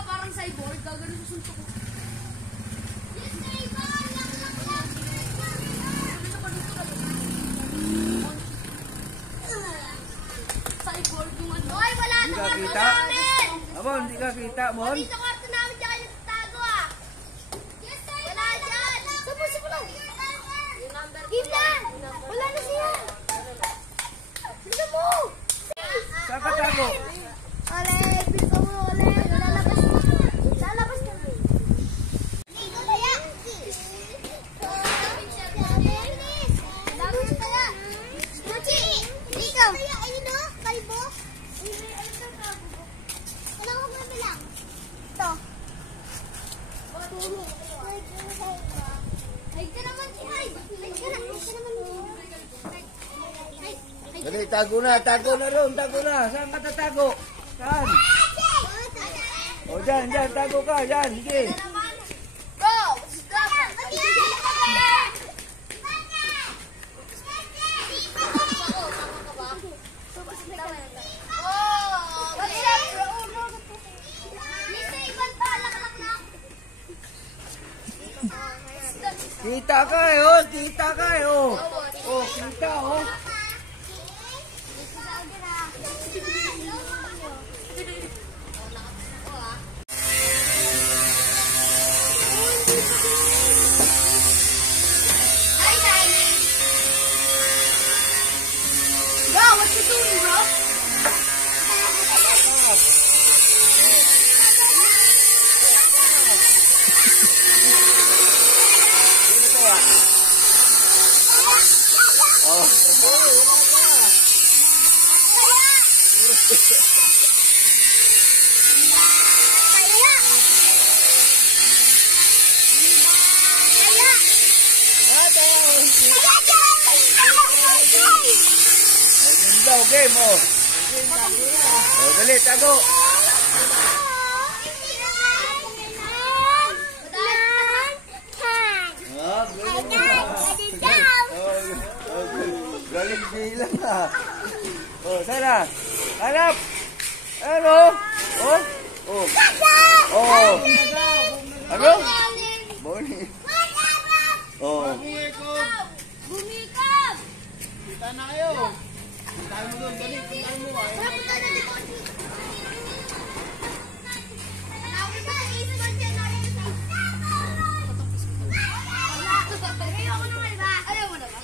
ba parang cyborg? Gagano sa suntok ko. Cyborg yung ano. Oy, wala na kwarto namin! Abo, hindi ka kita, Mon? Dito kwarto namin dyan yung tago ah. Wala dyan. Tapos mo lang. Giblan! Wala na siya. Bisa mo! Saan ka tago? Ole, bisa mo, ole. Lalabas. Lalabas ka. Dito kaya. Lalabas kaya. Mochi! Dito. Kaya, ayun o. Kalbo. Wala ko ba bilang? Ito. Ay, ka naman si Hyde. Ay, ka naman. Dali, tago na ron, tago na. Saan ka tatago? Saan? O, dyan, tago ka, dyan, sige. Go! Stop! Kita ka eh, oh, kita ka eh, oh. Oh, kita, oh. Bro, what you doing, bro? Game, oh. Oh, dali, tago. Galing bilang ah. Oh, sana. Hanap. Ano? Oh. Oh. Oh. Ano? Boni. Oh. Bumikap! Kita na kayo. Puntahan mo doon, dali. Puntahan mo. Ayaw mo na ba?